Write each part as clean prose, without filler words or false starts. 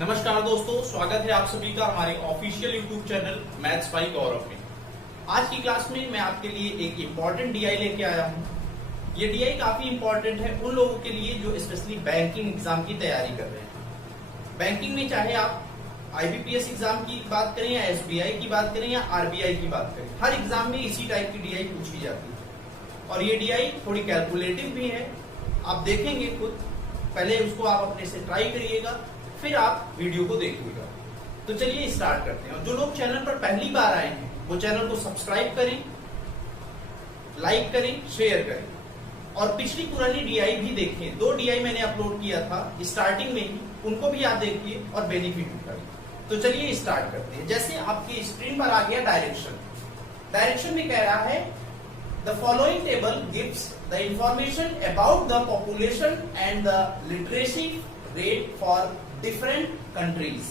नमस्कार दोस्तों, स्वागत है आप सभी का हमारे official YouTube channel maths by Gaurav में। आज की क्लास में मैं आपके लिए एक इम्पॉर्टेंट डीआई लेके आया हूँ। ये डीआई काफी इम्पोर्टेंट है उन लोगों के लिए जो स्पेशली बैंकिंग एग्जाम की तैयारी कर रहे हैं। बैंकिंग में चाहे आप आईबीपीएस एग्जाम की बात करें या एसबीआई की बात करें या आरबीआई की बात करें, हर एग्जाम में इसी टाइप की डीआई पूछी जाती है। और ये डीआई थोड़ी कैलकुलेटिव भी है, आप देखेंगे खुद। पहले उसको आप अपने से ट्राई करिएगा, फिर आप वीडियो को देखिएगा। तो चलिए स्टार्ट करते हैं। और जो लोग चैनल पर पहली बार आए हैं वो चैनल को सब्सक्राइब करें, लाइक करें, शेयर करें और पिछली पुरानी डीआई भी देखें। 2 डीआई मैंने अपलोड किया था स्टार्टिंग में ही, उनको भी आप देखिए और बेनिफिट उठाइए। तो चलिए स्टार्ट करते हैं। जैसे आपकी स्क्रीन पर आ गया डायरेक्शन में कह रहा है the following table gives the information about the population and the literacy rate for different countries.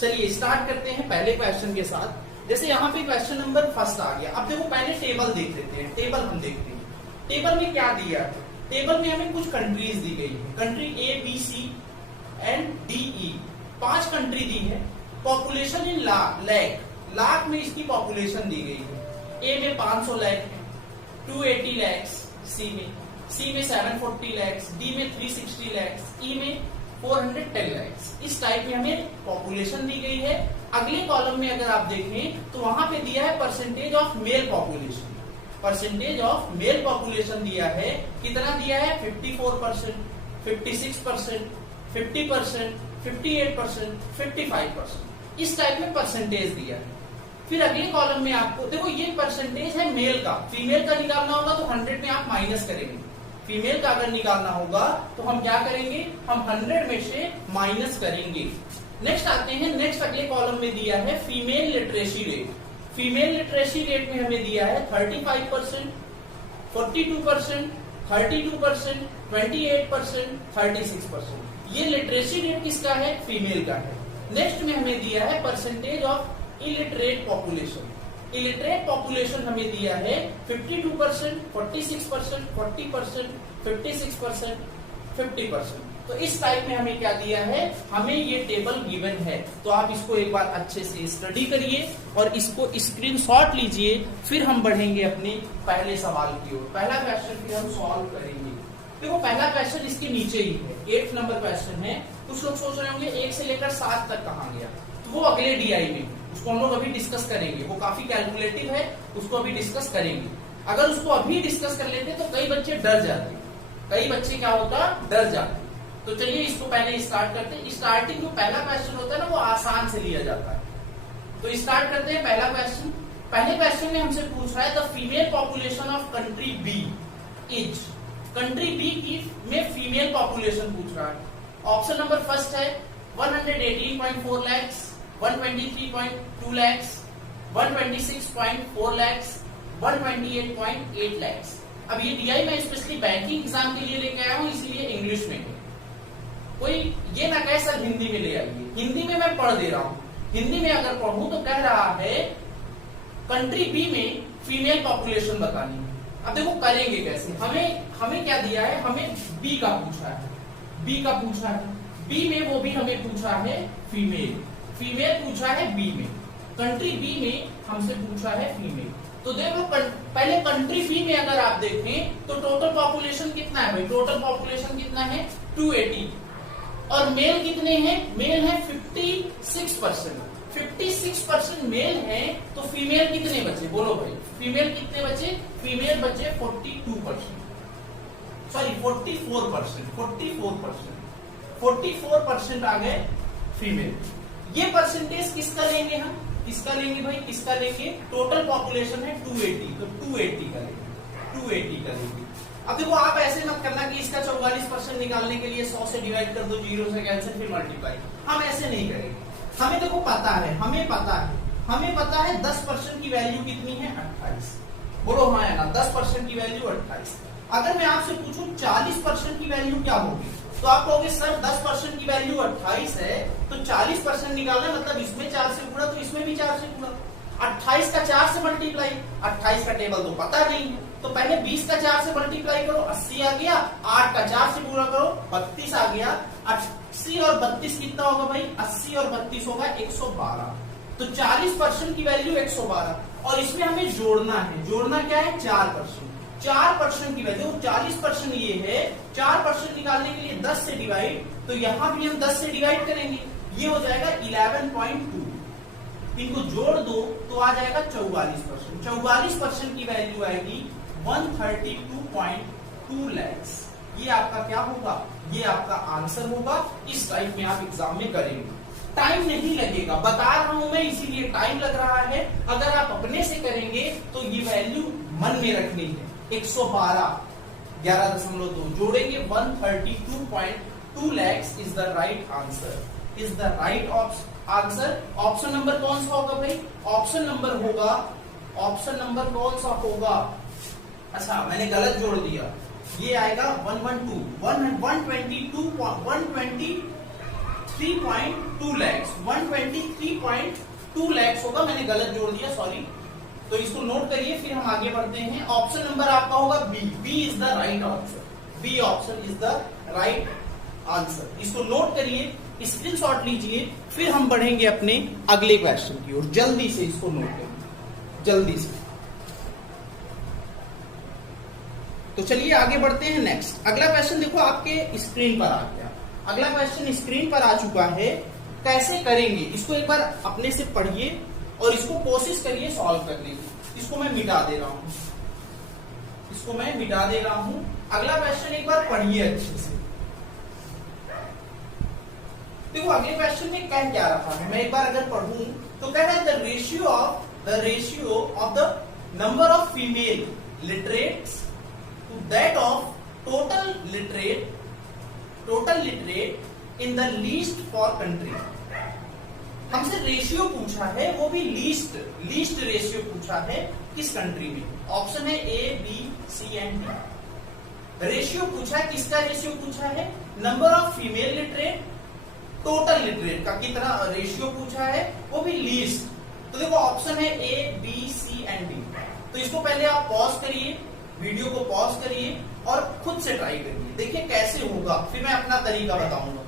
चलिए स्टार्ट करते हैं पहले क्वेश्चन के साथ। जैसे यहाँ पे क्वेश्चन नंबर फर्स्ट आ गया। अब देखो पहले टेबल देख लेते हैं। टेबल हम देखते हैं, टेबल में क्या दिया है। टेबल में हमें कुछ कंट्रीज दी गई है, country A B C and D E, 5 country दी है। पॉपुलेशन इन लाख में इसकी पॉपुलेशन दी गई है। ए में 500 लाख है, 280 लाख सी में 740 लाख, डी में 360 लाख, ई में 410 लाख। इस टाइप में हमें पॉपुलेशन दी गई है। अगले कॉलम में अगर आप देखें तो वहां पे दिया है percentage of male population. Percentage of male population दिया है, कितना दिया है 54%, 56%, 50%, 58%, 55%। इस टाइप में परसेंटेज दिया है। फिर अगले कॉलम में आपको देखो ये परसेंटेज है मेल का। फीमेल का निकालना होगा तो 100 में आप माइनस करेंगे। फीमेल का अगर निकालना होगा तो हम क्या करेंगे, हम 100 में से माइनस करेंगे। नेक्स्ट आते हैं, नेक्स्ट अगले कॉलम में दिया है female literacy rate. Female literacy rate में हमें दिया है 35%, 42%, 32%, 28%, 36%। ये लिटरेसी रेट किसका है, फीमेल का है। नेक्स्ट में हमें दिया है percentage of illiterate population. Illiterate population हमें दिया है 52%, 46%, 40%, 56%, 50%। तो इस टाइप में हमें क्या दिया है, हमें ये टेबल गिवन है। तो आप इसको एक बार अच्छे से स्टडी करिए और इसको स्क्रीनशॉट लीजिए। फिर हम बढ़ेंगे अपने पहले सवाल की ओर। पहला क्वेश्चन फिर हम सॉल्व करेंगे। देखो पहला क्वेश्चन इसके नीचे ही है, 8th नंबर क्वेश्चन है। कुछ लोग सोच रहे होंगे 1 से लेकर 7 तक कहाँ गया, तो वो अगले डीआई में, उसको हम लोग अभी डिस्कस करेंगे। वो काफी कैलकुलेटिव है, उसको अभी डिस्कस करेंगे। अगर उसको अभी डिस्कस कर लेते तो कई बच्चे डर जाते, कई बच्चे क्या होता, डर जाते। तो चलिए इसको पहले स्टार्ट करते हैं। स्टार्टिंग जो पहला क्वेश्चन होता है ना वो आसान से लिया जाता है। तो स्टार्ट करते हैं पहला क्वेश्चन। पहले क्वेश्चन में हमसे पूछ रहा है the female population of country B is. Country B की में फीमेल पॉपुलेशन पूछ रहा है। ऑप्शन नंबर फर्स्ट है 118.4 लाख, 123.2 लाख, 126.4 लाख, 128.8 लाख। अब ये डीआई मैं स्पेशली बैंकिंग एग्जाम के लिए लेके आया हूं, इसलिए इंग्लिश में है। कोई ये ना कहे सर हिंदी में ले आइए, हिंदी में मैं पढ़ दे रहा हूं। हिंदी में अगर पढ़ूं तो कह रहा है कंट्री बी में फीमेल पॉपुलेशन बतानी है। अब देखो करेंगे कैसे, हमें क्या दिया है, हमें बी का पूछा है, बी का पूछा है। बी में वो भी हमें पूछा है फीमेल पूछा है बी में। कंट्री बी में हमसे पूछा है फीमेल। तो देखो पहले कंट्री बी में अगर आप देखें तो टोटल पॉपुलेशन कितना है भाई, टोटल पॉपुलेशन कितना है 280 और मेल कितने हैं, मेल है 56%। 56% मेल है तो फीमेल कितने बचे, बोलो भाई फीमेल कितने बचे, फीमेल बचे 42%, सॉरी 44%, 44% आ गए फीमेल। ये परसेंटेज किसका लेंगे हम, किसका लेंगे भाई, किसका लेंगे, टोटल पॉपुलेशन है 280, तो 280 का लेंगे, 280 का लेंगे। अब देखो आप ऐसे मत करना कि इसका 44% निकालने के लिए 100 से डिवाइड कर दो, 0 से कैंसिल फिर मल्टीप्लाई। हम ऐसे नहीं करेंगे। हमें देखो पता है, हमें पता है 10% की वैल्यू कितनी है 28। बोलो हाँ या ना, 10% की वैल्यू 28। अगर मैं आपसे पूछूं 40% की वैल्यू क्या होगी, तो आप कहोगे सर 10% की वैल्यू 28 है तो 40% निकालना मतलब इसमें 4 से गुणा तो इसमें भी 4 से गुणा। 28 का 4 से मल्टीप्लाई, 28 का टेबल तो पता नहीं है तो पहले 20 का 4 से मल्टीप्लाई करो 80 आ गया, 8 का 4 से पूरा करो 32 आ गया, 80 और 32 कितना होगा भाई? 80 और 32 होगा 112। तो 40% की वैल्यू 112 और इसमें हमें जोड़ना है। जोड़ना क्या है? 4%। 4% की वैल्यू 40% ये है, 4% निकालने के लिए 10 से डिवाइड, तो यहां भी हम 10 से डिवाइड करेंगे, ये हो जाएगा 11.2। इनको जोड़ दो तो आ जाएगा 44%। 44% की वैल्यू आएगी 132.2 lakhs। ये आपका क्या होगा? ये आपका आंसर होगा। इस टाइप में आप एग्जाम में करेंगे, टाइम नहीं लगेगा, बता रहा हूं मैं इसीलिए टाइम लग रहा है। अगर आप अपने से करेंगे तो ये वैल्यू मन में रखनी है। 112 11.2 जोड़ेंगे 132.2 lakhs is the right answer, is the right answer. Option number कौन सा होगा भाई? ऑप्शन नंबर होगा, ऑप्शन नंबर कौन सा होगा? अच्छा मैंने गलत जोड़ दिया, ये आएगा 123.2 lakhs, 123.2 lakhs होगा, मैंने गलत जोड़ दिया, सॉरी। तो इसको नोट करिए, फिर हम आगे बढ़ते हैं। ऑप्शन नंबर आपका होगा B, B is the right answer, B option is the right answer. इसको नोट करिए, स्क्रीनशॉट लीजिए, फिर हम बढ़ेंगे अपने अगले क्वेश्चन की ओर। जल्दी से इसको नोट करिए, जल्दी से। तो चलिए आगे बढ़ते हैं। नेक्स्ट अगला क्वेश्चन देखो आपके स्क्रीन पर आ गया। अगला क्वेश्चन स्क्रीन पर आ चुका है। कैसे करेंगे इसको एक बार अपने से पढ़िए और इसको कोशिश करिए सॉल्व करने की। इसको मैं मिटा दे रहा हूं, इसको मैं मिटा दे रहा हूं। अगला क्वेश्चन एक बार पढ़िए अच्छे से। देखो अगले क्वेश्चन में क्या रखा है, मैं एक बार अगर पढ़ूं तो कह रहा है the ratio of the number of female literates to that of total literate in the least for country। हमसे रेशियो पूछा है, वो भी लीस्ट रेशियो पूछा है किस कंट्री में। ऑप्शन है A, B, C and D. Ratio पूछा है, किसका रेशियो पूछा है? Number of female literate, total literate का कितना रेशियो पूछा है, वो भी लीस्ट। तो देखो ऑप्शन है A, B, C and D. तो इसको पहले आप पॉज करिए, वीडियो को पॉज करिए और खुद से ट्राई करिए, देखिए कैसे होगा, फिर मैं अपना तरीका बताऊंगा।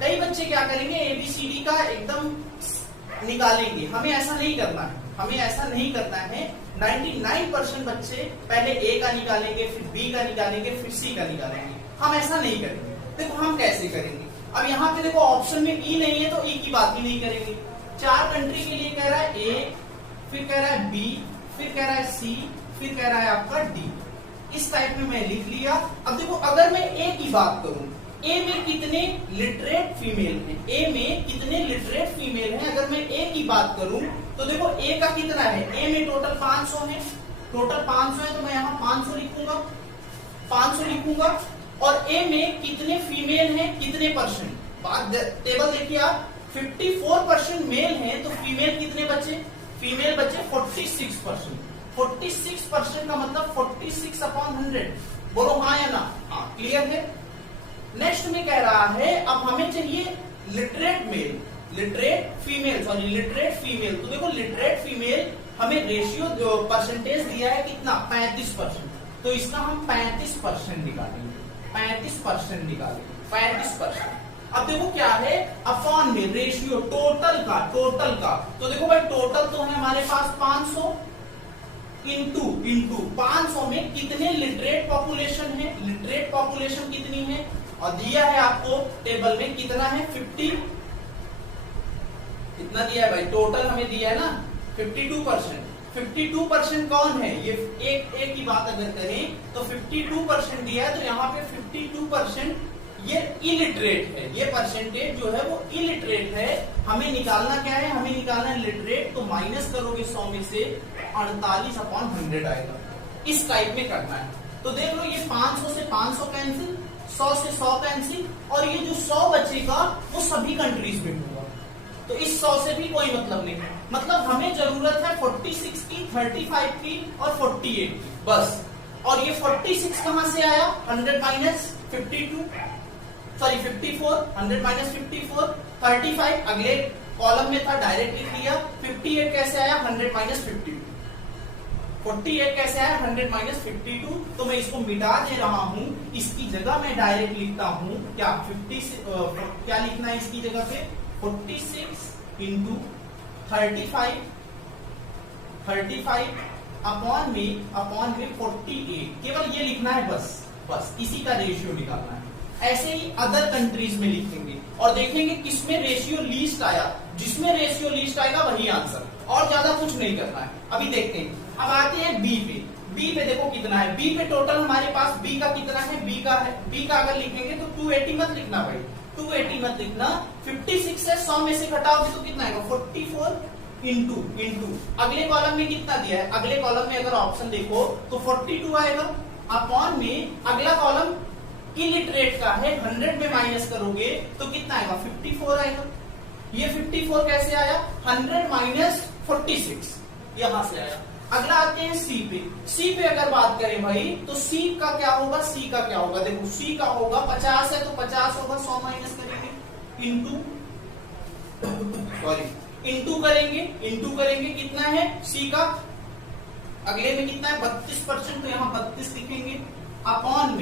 कई बच्चे क्या करेंगे, ABCD का एकदम निकालेंगे, हमें ऐसा नहीं करना है, हमें ऐसा नहीं करना है। 99% बच्चे पहले A का निकालेंगे, फिर B का निकालेंगे, फिर C का निकालेंगे। हम ऐसा नहीं करेंगे। देखो हम कैसे करेंगे, अब यहाँ पे देखो ऑप्शन में E नहीं है तो E की बात ही नहीं करेंगे। 4 कंट्री के लिए कह रहा है A, फिर कह रहा है B, फिर कह रहा है C, फिर कह रहा है आपका डी। इस टाइप में मैं लिख लिया। अब देखो अगर मैं ए की बात करूं, ए में कितने लिटरेट फीमेल हैं, ए में कितने लिटरेट फीमेल हैं, अगर मैं ए की बात करूं तो देखो ए का कितना है, ए में टोटल 500 है, टोटल 500 है, तो मैं यहाँ 500 लिखूंगा, 500 लिखूंगा। और ए में कितने फीमेल हैं, कितने परसेंट, बात टेबल देखिए आप, 54% मेल हैं, तो फीमेल कितने बचे? फीमेल बचे 46%। 46% का मतलब 46/100। बोलो हाँ या ना? हाँ, क्लियर है। नेक्स्ट में कह रहा है अब हमें चाहिए literate male, literate female, sorry literate female. तो देखो लिटरेट फीमेल हमें रेशियो जो परसेंटेज दिया है कितना, 35%। तो इसका हम 35% निकालेंगे, 35% निकालेंगे, 35%। अब देखो क्या है, अपॉन में रेशियो टोटल का, टोटल का। तो देखो भाई टोटल तो है हमारे पास 500 इंटू 500 में कितने लिटरेट पॉपुलेशन है, लिटरेट पॉपुलेशन कितनी है, और दिया है आपको टेबल में कितना है 50, कितना दिया है भाई, टोटल हमें दिया है ना 52%। 52% कौन है, ये एक की बात अगर करें तो 52% दिया है, तो यहाँ पे 52% ये इलिटरेट है, ये परसेंटेज जो है वो इलिटरेट है। हमें निकालना क्या है, हमें निकालना है लिटरेट। तो माइनस करोगे 100 में से 48/100 आएगा। इस टाइप में करना है। तो देख लो ये 500 से 500 कैंसिल, 100 से 100 कैंसिल, और ये जो 100 बचेगा वो सभी कंट्रीज में होगा। तो इस 100 से भी कोई मतलब नहीं, मतलब हमें जरूरत है 46 की, 35 की और 48 की बस। और ये 46 कहां से आया, 100 माइनस 52, सॉरी 54, 100 माइनस 54, 35 अगले कॉलम में था, डायरेक्ट लिख दिया। 58 कैसे आया, 100 माइनस 52, 48 कैसे आया 100 माइनस 52, तो मैं इसको मिटा दे रहा हूं। इसकी जगह मैं डायरेक्ट लिखता हूं क्या 50 क्या लिखना है इसकी जगह पे 46 इंटू 35 अपॉन में 48, केवल ये लिखना है, बस इसी का रेशियो निकालना है। ऐसे ही अदर कंट्रीज में लिखेंगे और देखेंगे किसमें रेशियो लीस्ट आया, जिसमें रेशियो लीस्ट आएगा वही आंसर, और ज्यादा कुछ नहीं करना है। अभी देखते हैं, अब आते हैं बी पे। बी पे देखो कितना है, बी पे टोटल हमारे पास बी का कितना है, बी का अगर लिखेंगे तो 280 मत लिखना भाई, 280 मत लिखना, 56 है 100 में से घटाओगे तो कितना आएगा 44 इंटू अगले कॉलम में कितना दिया है, अगले कॉलम में अगर ऑप्शन देखो तो 42 आएगा, अपॉन में अगला कॉलम इलिटरेट का है, 100 में माइनस करोगे तो कितना आएगा 54 आएगा। ये 54 कैसे आया 100 माइनस 46 यहां से आया। अगला आते हैं सी पे। सी पे अगर बात करें भाई तो सी का क्या होगा, सी का क्या होगा, देखो सी का होगा 50 है तो 50 होगा, 100 माइनस करेंगे इंटू करेंगे कितना है सी का, अगले में कितना है 32%, तो यहाँ 32 लिखेंगे, अपॉन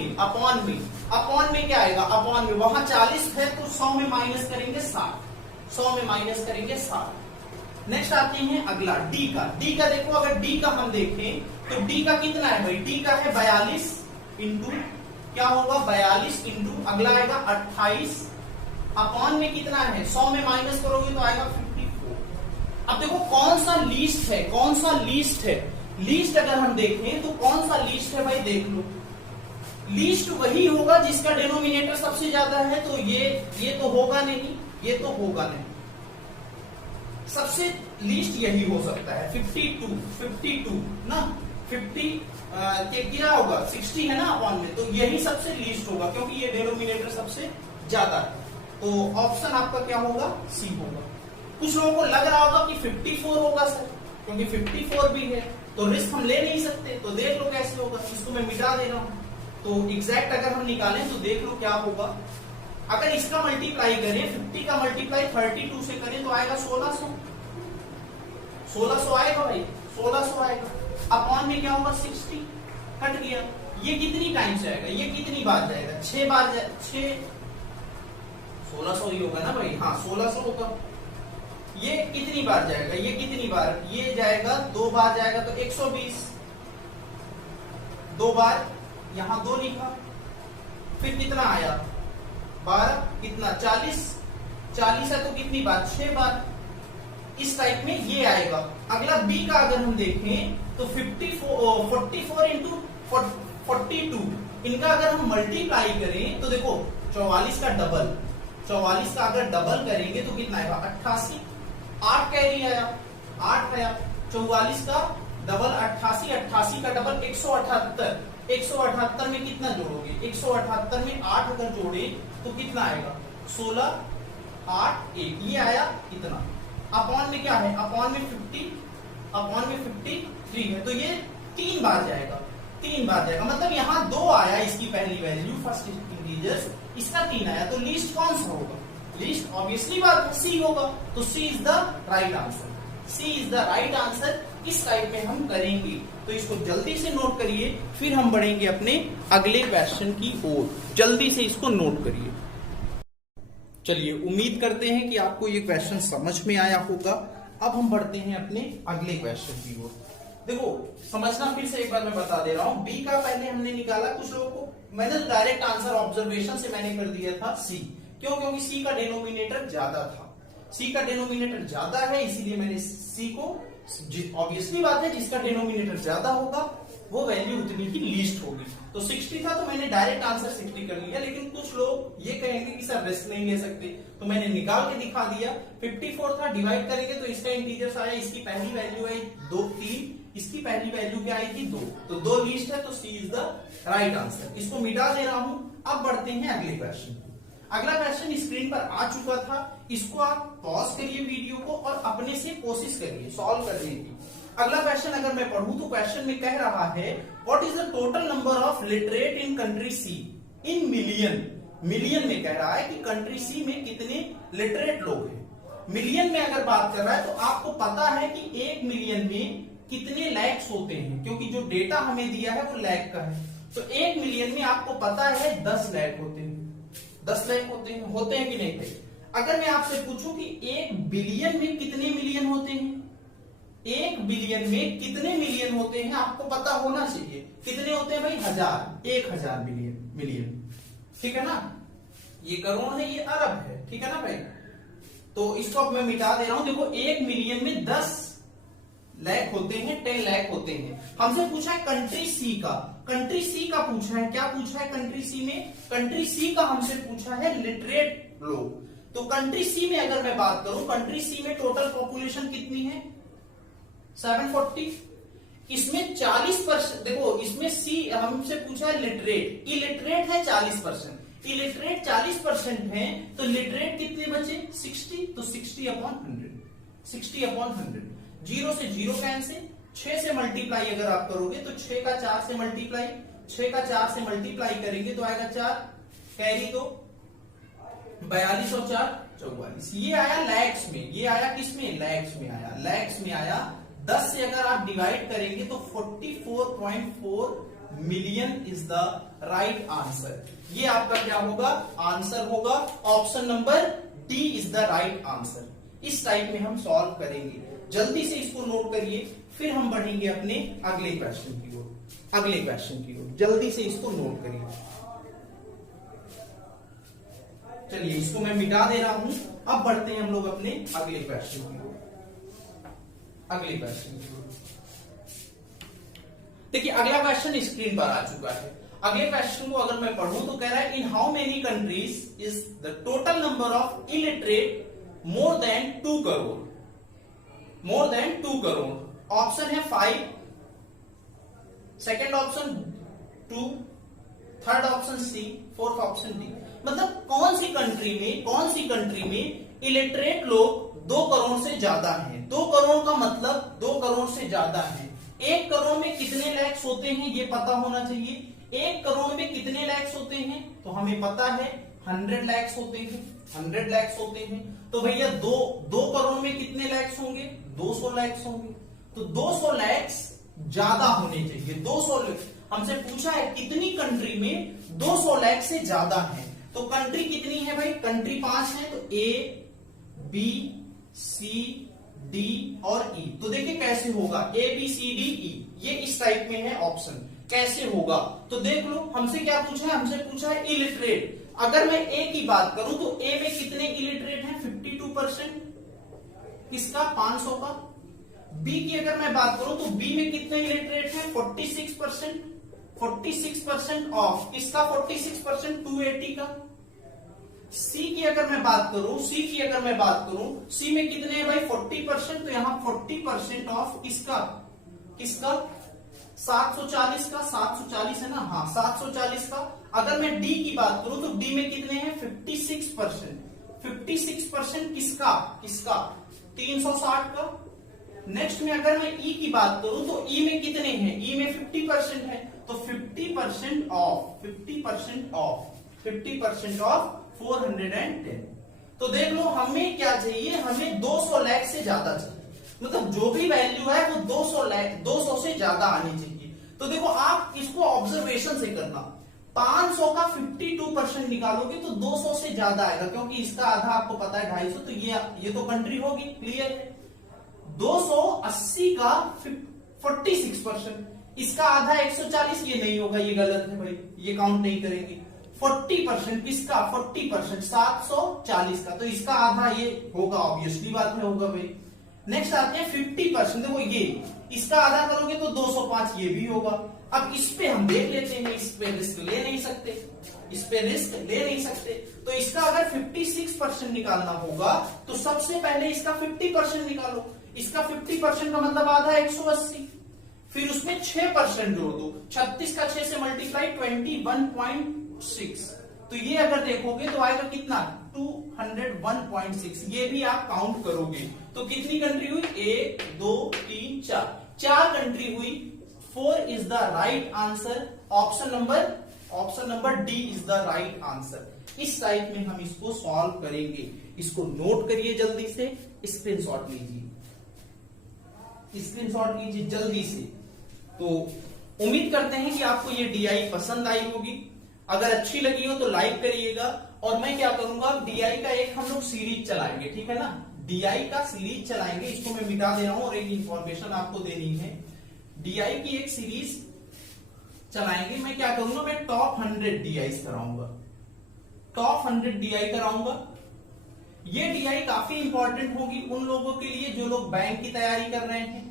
में क्या आएगा, अपॉन में वहां 40 है तो 100 में माइनस करेंगे 60, नेक्स्ट आते हैं अगला डी का। देखो अगर डी का हम देखें तो डी का कितना है भाई, डी का है 42 इंटू क्या होगा 42 इंटू अगला आएगा 28, अपॉन में कितना है 100 में माइनस करोगे तो आएगा 54। अब देखो कौन सा लीस्ट है, लीस्ट अगर हम देखें तो कौन सा लीस्ट है भाई, देख लो लीस्ट वही होगा जिसका डिनोमिनेटर सबसे ज्यादा है, तो ये तो होगा नहीं, सबसे लीस्ट यही हो सकता है 52 ना, 50 क्या होगा 60 है ना अपॉन में, तो यही सबसे लीस्ट होगा क्योंकि ये डिनोमिनेटर सबसे ज्यादा है, तो ऑप्शन आपका क्या होगा सी होगा। कुछ लोगों को लग रहा होगा कि 54 होगा सर, क्योंकि 54 भी है तो रिस्क हम ले नहीं सकते, तो देख लो कैसे होगा, इसको मैं मिटा दे रहा हूं, तो एग्जैक्ट अगर हम निकालें तो देख लो क्या होगा। अगर इसका मल्टीप्लाई करें 50 का मल्टीप्लाई 32 से करें तो आएगा 1600 आएगा भाई, 1600 आएगा, अपॉन में क्या होगा 60, कट गया। ये कितनी टाइम से आएगा, ये कितनी बार जाएगा 6 बार, 1600 ही होगा ना भाई, हाँ 1600 होगा। ये कितनी बार जाएगा, ये जाएगा 2 बार जाएगा तो 120, 2 बार यहां 2 लिखा, फिर कितना आया 12, कितना 40 है तो कितनी बार 6 बार, इस टाइप में ये आएगा। अगला बी का अगर हम देखें तो 44 इंटू 42, इनका अगर हम मल्टीप्लाई करें तो देखो 44 का अगर डबल करेंगे तो कितना आएगा 88, 8 कैरी आया, 8 आया, 44 का डबल 88 का डबल 178 में कितना जोड़ोगे, 178 में 8 अगर जोड़े तो कितना आएगा 16, 8, 1, ये आया इतना, अपॉन में क्या है, अपॉन में 53 है, तो ये 3 बार जाएगा, मतलब यहाँ 2 आया इसकी पहली वैल्यू फर्स्ट इंटीजर्स, इसका 3 आया, तो लीस्ट कौन सा होगा, लीस्ट ऑब्वियसली बात सी होगा, तो सी इज द राइट आंसर। इस टाइप में हम करेंगे, तो इसको जल्दी से नोट करिए, फिर हम बढ़ेंगे अपने अगले क्वेश्चन की ओर, जल्दी से इसको नोट करिए। चलिए उम्मीद करते हैं कि आपको ये क्वेश्चन समझ में आया होगा। अब हम बढ़ते हैं अपने अगले क्वेश्चन की ओर। देखो समझना फिर से एक बार मैं बता दे रहा हूं, बी का पहले हमने निकाला, कुछ लोगों को मैंने डायरेक्ट आंसर ऑब्जर्वेशन से मैंने कर दिया था सी, क्योंकि सी का डिनोमिनेटर ज्यादा था, इसीलिए मैंने सी को, ऑब्वियसली बात है जिसका डिनोमिनेटर ज्यादा होगा वो वैल्यू उतनी ही लीस्ट होगी, तो 60 था तो मैंने डायरेक्ट आंसर 60 कर लिया। लेकिन कुछ लोग ये कहेंगे कि सर रिस्क नहीं ले सकते, तो मैंने निकाल के दिखा दिया। 54 था, डिवाइड करेंगे तो इसका इंटीजर्स आया, इसकी पहली वैल्यू आई 2, 3, इसकी पहली वैल्यू क्या आई थी 2, तो 2 लीस्ट है, तो सी इज द राइट आंसर। इसको मिटा दे रहा हूं। अब बढ़ते हैं अगले क्वेश्चन। अगला क्वेश्चन स्क्रीन पर आ चुका था, इसको आप पॉज करिए वीडियो को और अपने से कोशिश करिए सॉल्व करने की। अगला क्वेश्चन अगर मैं पढ़ूं तो क्वेश्चन में कह रहा है what is the total number of literate in country C in million में कह रहा है कि कंट्री सी में कितने लिटरेट लोग हैं। मिलियन में अगर बात कर रहा है तो आपको पता है कि 1 मिलियन में कितने लैक्स होते हैं, क्योंकि जो डेटा हमें दिया है वो लैख का है। तो 1 मिलियन में आपको पता है 10 लैख होते हैं, 10 लैख होते हैं कि नहीं भाई? अगर मैं आपसे पूछूं कि 1 बिलियन में कितने मिलियन होते हैं, 1 बिलियन में कितने मिलियन होते हैं आपको पता होना चाहिए। कितने होते हैं भाई? 1000, 1000 मिलियन, ठीक है ना? ये करोड़ है, ये अरब है, ठीक है ना भाई? तो इसको अब मैं मिटा दे रहा हूं। देखो 1 मिलियन में 10 लैख होते हैं, 10 लैख होते हैं। हमसे पूछा है कंट्री सी का, कंट्री सी का पूछा है। क्या पूछा है कंट्री सी में? कंट्री सी का हमसे पूछा है लिटरेट लोग। तो कंट्री सी में अगर मैं बात करूं, कंट्री सी में टोटल पॉपुलेशन कितनी है? 740। इसमें 40%, देखो इसमें सी हमसे पूछा है लिटरेट, इलिटरेट है 40%, इलिटरेट 40% है, तो लिटरेट कितने बचे? 60, तो 60/100, 60/100। 0 से 0 कैंसिल, 6 से मल्टीप्लाई अगर आप करोगे तो 6 का 4 से मल्टीप्लाई, 6 का 4 से मल्टीप्लाई करेंगे तो आएगा 4, कैरी दो 42 और 4 44। ये आया लैक्स में, ये आया किस में? लैक्स में आया, लैक्स में आया। 10 से अगर आप डिवाइड करेंगे तो 44.4 million is the right answer. ये आपका क्या होगा? आंसर होगा। Option number D is the right answer. इस टाइप में हम सॉल्व करेंगे। जल्दी से इसको नोट करिए, फिर हम बढ़ेंगे अपने अगले क्वेश्चन की ओर, अगले क्वेश्चन की ओर। जल्दी से इसको नोट करिए। चलिए इसको मैं मिटा दे रहा हूं। अब बढ़ते हैं हम लोग अपने अगले क्वेश्चन की ओर, अगले क्वेश्चन की ओर। देखिए अगला क्वेश्चन स्क्रीन पर आ चुका है। अगले क्वेश्चन को अगर मैं पढ़ूं तो कह रहा है in how many countries is the total number of illiterate more than 2 crore, more than 2 crore. Option है 5, second option 2, third option C, fourth option D. मतलब कौन सी कंट्री में इलिटरेट लोग 2 करोड़ से ज्यादा हैं? 2 करोड़ का मतलब 2 करोड़ से ज्यादा है। 1 करोड़ में कितने लैक्स होते हैं ये पता होना चाहिए। 1 करोड़ में कितने लैक्स होते हैं तो हमें पता है 100 लैक्स होते हैं, 100 लैक्स होते हैं। तो भैया 2 करोड़ में कितने लैक्स होंगे? 200 लैक्स होंगे। तो 200 लैक्स ज्यादा होने चाहिए। 200 हमसे पूछा है कितनी कंट्री में 200 लैक्स से ज्यादा है। तो कंट्री कितनी है भाई? कंट्री 5 है, तो ए, बी, सी, डी और ई। तो देखिए कैसे होगा, ए बी सी डी ई, ये इस टाइप में है ऑप्शन। कैसे होगा तो देख लो। हमसे क्या पूछा है? हमसे पूछा है इलिटरेट। अगर मैं ए की बात करूं तो ए में कितने इलिटरेट हैं? 52%, किसका? 500 का। बी की अगर मैं बात करूं तो बी में कितने इलिटरेट हैं? 46%, 46% ऑफ, किसका? 46%, 280 का। सी की अगर मैं बात करूं, सी में कितने हैं भाई? 40%, तो यहां 40% ऑफ किसका? 740 का, 740 है ना? हाँ 740 का। अगर मैं डी की बात करूं तो डी में कितने हैं? 56%, 56% किसका? 360 का। नेक्स्ट में अगर मैं ई की बात करूं तो ई में कितने हैं? ई में 50% है, तो 50% ऑफ 410। तो देख लो हमें क्या चाहिए? हमें 200 लाख से ज्यादा चाहिए। मतलब जो भी वैल्यू है वो 200 से ज्यादा आनी चाहिए। तो देखो आप इसको ऑब्जर्वेशन से करना। 500 का 52% निकालोगे तो 200 से ज्यादा आएगा, क्योंकि इसका आधा आपको पता है 250, तो ये तो कंट्री होगी, क्लियर है। 280 का 46%, इसका आधा 140, ये नहीं होगा, ये गलत है भाई, ये काउंट नहीं करेंगे। 40% किसका? 40% 740 का, तो इसका आधा ये होगा, ऑब्वियसली बात में होगा भाई। नेक्स्ट आते हैं 50%, देखो ये इसका आधा करोगे तो 205, ये भी होगा। अब इस पे हम देख लेते हैं, इस पे रिस्क ले नहीं सकते, तो इसका अगर 56% निकालना होगा तो सबसे पहले इसका 50% निकालो। इसका 50% का मतलब आधा 180, फिर उसमें 6% जोड़ दो। 36 का 6 से मल्टीप्लाई 21.6, तो ये अगर देखोगे तो आएगा कितना? 201.6। ये भी आप काउंट करोगे तो कितनी कंट्री हुई? 1 2 3 4 कंट्री हुई। 4 is the right answer. Option number D is the right answer. इस टाइप में हम इसको सॉल्व करेंगे। इसको नोट करिए, जल्दी से स्क्रीनशॉट लीजिए। स्क्रीनशॉट लीजिए जल्दी से। तो उम्मीद करते हैं कि आपको ये डीआई पसंद आई होगी। अगर अच्छी लगी हो तो लाइक करिएगा। और मैं क्या करूंगा, डीआई का एक हम लोग सीरीज चलाएंगे, ठीक है ना, डीआई का सीरीज चलाएंगे। इसको मैं मिटा दे रहा हूं और एक इंफॉर्मेशन आपको देनी है। डीआई की एक सीरीज चलाएंगे। मैं क्या करूंगा, मैं टॉप 100 डीआई कराऊंगा, टॉप 100 डीआई कराऊंगा। ये डीआई काफी इंपॉर्टेंट होगी उन लोगों के लिए जो लोग बैंक की तैयारी कर रहे हैं।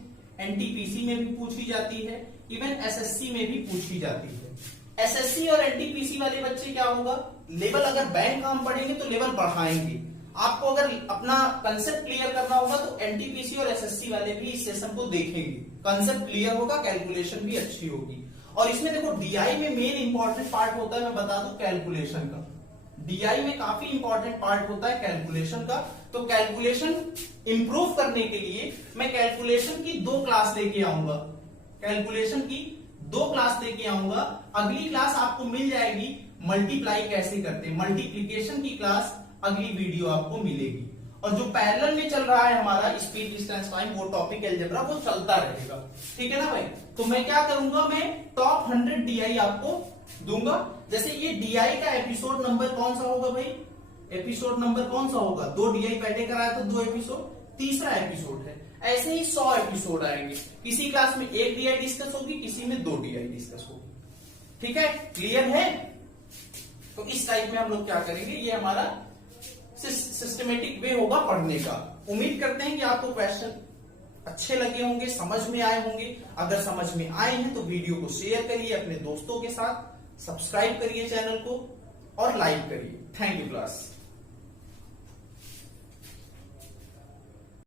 एनटीपीसी में भी पूछी जाती है, इवन एसएससी में भी पूछी जाती है। एसएससी और एनटीपीसी वाले बच्चे क्या होगा, लेवल अगर बैंक का हम पढ़ेंगे तो लेवल बढ़ाएंगे। आपको अगर अपना कंसेप्ट क्लियर करना होगा तो एनटीपीसी और एसएससी वाले भी इस सेशन को देखेंगे। कंसेप्ट क्लियर होगा, कैलकुलेशन भी अच्छी होगी। और इसमें देखो डीआई में मेन इंपॉर्टेंट पार्ट होता है, मैं बता दूं, कैलकुलेशन का। डीआई में काफी इंपॉर्टेंट पार्ट होता है कैलकुलेशन का। तो कैलकुलेशन इंप्रूव करने के लिए मैं कैलकुलेशन की 2 क्लास लेके आऊंगा, कैलकुलेशन की 2 क्लास लेके आऊंगा। अगली क्लास आपको मिल जाएगी मल्टीप्लाई कैसे करते हैं, मल्टीप्लीकेशन की क्लास अगली वीडियो आपको मिलेगी। और जो पैरेलल में चल रहा है हमारा स्पीड डिस्टेंस टाइम, वो टॉपिक अलजेब्रा, वो चलता रहेगा, ठीक है ना भाई। तो मैं क्या करूंगा, मैं टॉप 100 डीआई आपको दूंगा। जैसे ये डीआई का एपिसोड नंबर कौन सा होगा भाई, एपिसोड नंबर कौन सा होगा, 2 डीआई पहले कराया तो 2 एपिसोड, तीसरा एपिसोड है। ऐसे ही 100 एपिसोड आएंगे। किसी क्लास में 1 डीआई डिस्कस होगी, किसी में 2 डीआई डिस्कस होगी, ठीक है, क्लियर है। तो इस टाइप में हम लोग क्या करेंगे, ये हमारा सिस्टमेटिक वे होगा पढ़ने का। उम्मीद करते हैं कि आपको क्वेश्चन अच्छे लगे होंगे, समझ में आए होंगे। अगर समझ में आए हैं तो वीडियो को शेयर करिए अपने दोस्तों के साथ, सब्सक्राइब करिए चैनल को और लाइक करिए। Thank you class.